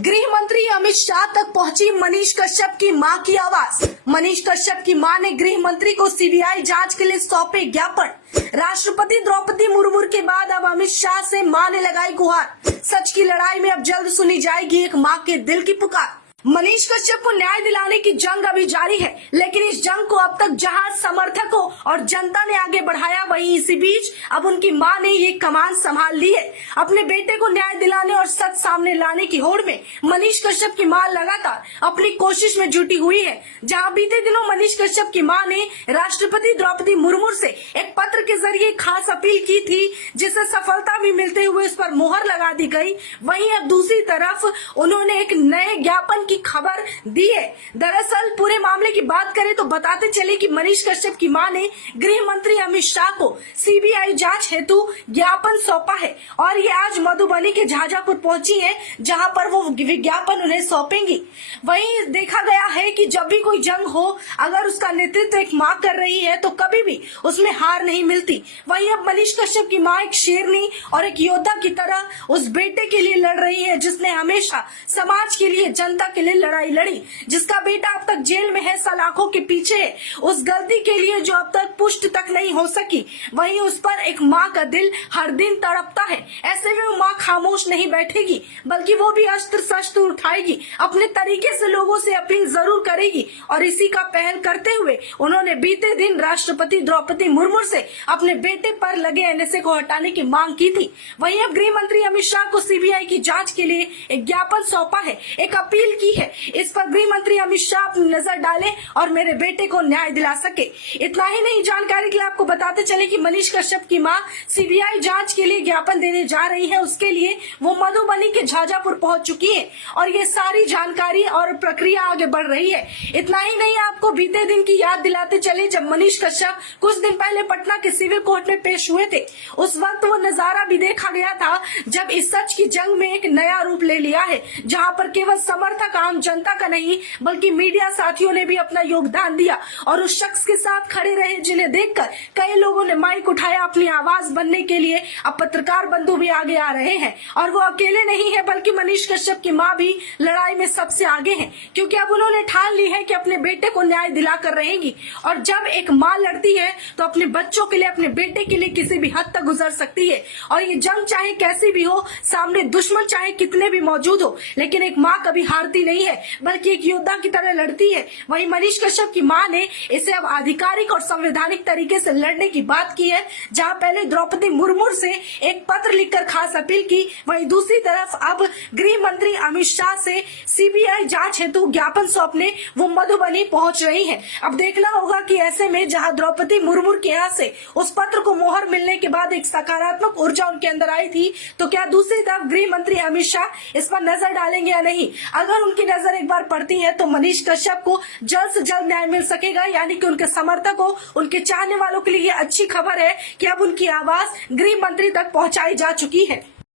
गृह मंत्री अमित शाह तक पहुंची मनीष कश्यप की मां की आवाज। मनीष कश्यप की मां ने गृह मंत्री को सीबीआई जांच के लिए सौंपे ज्ञापन। राष्ट्रपति द्रौपदी मुर्मू के बाद अब अमित शाह से मां ने लगाई गुहार। सच की लड़ाई में अब जल्द सुनी जाएगी एक मां के दिल की पुकार। मनीष कश्यप को न्याय दिलाने की जंग अभी जारी है, लेकिन इस जंग को अब तक जहां समर्थकों और जनता ने आगे बढ़ाया, वहीं इसी बीच अब उनकी मां ने ये कमान संभाल ली है। अपने बेटे को न्याय दिलाने और सच सामने लाने की होड़ में मनीष कश्यप की मां लगातार अपनी कोशिश में जुटी हुई है। जहां बीते दिनों मनीष कश्यप की मां ने राष्ट्रपति द्रौपदी मुर्मू से एक पत्र के जरिए खास अपील की थी, जिसे सफलता भी मिलते हुए इस पर मोहर लगा दी गई। वहीं अब दूसरी तरफ उन्होंने एक नए ज्ञापन की खबर दी है। दरअसल पूरे मामले की बात करें तो बताते चले कि मनीष कश्यप की मां ने गृह मंत्री अमित शाह को सीबीआई जांच हेतु ज्ञापन सौंपा है और ये आज मधुबनी के झाझापुर पहुंची है, जहां पर वो विज्ञापन उन्हें सौंपेंगी। वहीं देखा गया है कि जब भी कोई जंग हो, अगर उसका नेतृत्व एक मां कर रही है तो कभी भी उसमें हार नहीं मिलती। वहीं अब मनीष कश्यप की मां एक शेरनी और एक योद्धा की तरह उस बेटे के लिए लड़ रही है, जिसने हमेशा समाज के लिए, जनता के लिए लड़ाई लड़ी, जिसका बेटा अब तक जेल में है, सलाखों के पीछे है, उस गलती के लिए जो अब तक पुष्ट तक नहीं हो सकी। वहीं उस पर एक मां का दिल हर दिन तड़पता है। ऐसे में वो मां खामोश नहीं बैठेगी, बल्कि वो भी अस्त्र शस्त्र उठाएगी, अपने तरीके से लोगों से अपील जरूर करेगी। और इसी का पहल करते हुए उन्होंने बीते दिन राष्ट्रपति द्रौपदी मुर्मू से अपने बेटे पर लगे एनएसए को हटाने की मांग की थी। वहीं अब गृह मंत्री अमित शाह को सीबीआई की जांच के लिए एक ज्ञापन सौंपा है, एक अपील की है। इस पर गृह मंत्री अमित शाह अपनी नजर डालें और मेरे बेटे को न्याय दिला सके। इतना ही नहीं, जानकारी के लिए आपको बताते चले कि मनीष कश्यप की मां सीबीआई जांच के लिए ज्ञापन देने जा रही है। उसके लिए वो मधुबनी के झाझापुर पहुंच चुकी है और ये सारी जानकारी और प्रक्रिया आगे बढ़ रही है। इतना ही नहीं, आपको बीते दिन की याद दिलाते चले जब मनीष कश्यप कुछ दिन पहले पटना के सिविल कोर्ट में पेश हुए थे। उस वक्त वो नजारा भी देखा गया था जब इस सच की जंग में एक नया रूप ले लिया है, जहां पर केवल समर्थक आम जनता का नहीं बल्कि मीडिया साथियों ने भी अपना योगदान दिया और उस शख्स के साथ खड़े रहे जिन्हें देखकर कई लोगों ने माइक उठाया अपनी आवाज बनने के लिए। अब पत्रकार बंधु भी आगे आ रहे हैं और वो अकेले नहीं है, बल्कि मनीष कश्यप की मां भी लड़ाई में सबसे आगे है, क्योंकि अब उन्होंने ठान ली है कि अपने बेटे को न्याय दिलाकर रहेंगी। और जब एक मां लड़ती है तो अपने बच्चों के लिए, अपने बेटे के लिए किसी भी हद तक गुजर सकती है। और ये जंग चाहे कैसी भी हो, सामने दुश्मन चाहे कितने भी मौजूद हो, लेकिन एक मां कभी हारती नहीं है, बल्कि एक योद्धा की तरह लड़ती है। वहीं मनीष कश्यप की मां ने इसे अब आधिकारिक और संवैधानिक तरीके से लड़ने की बात की है, जहां पहले द्रौपदी मुर्मू से एक पत्र लिखकर खास अपील की, वहीं दूसरी तरफ अब गृह मंत्री अमित शाह से सीबीआई जांच हेतु ज्ञापन सौंपने वो मधुबनी पहुंच रही है। अब देखना होगा कि ऐसे में जहां द्रौपदी मुर्मू के यहाँ से उस पत्र को मोहर मिलने के बाद एक सकारात्मक ऊर्जा उनके अंदर आई थी, तो क्या दूसरी तरफ गृह मंत्री अमित शाह इस पर नजर डालेंगे या नहीं? अगर उनकी नजर एक बार पड़ती है तो मनीष कश्यप को जल्द से जल्द न्याय मिल सकेगा, यानी कि उनके समर्थकों, उनके चाहने वालों के लिए ये अच्छी खबर है कि अब उनकी आवाज गृह मंत्री तक पहुंचाई जा चुकी है।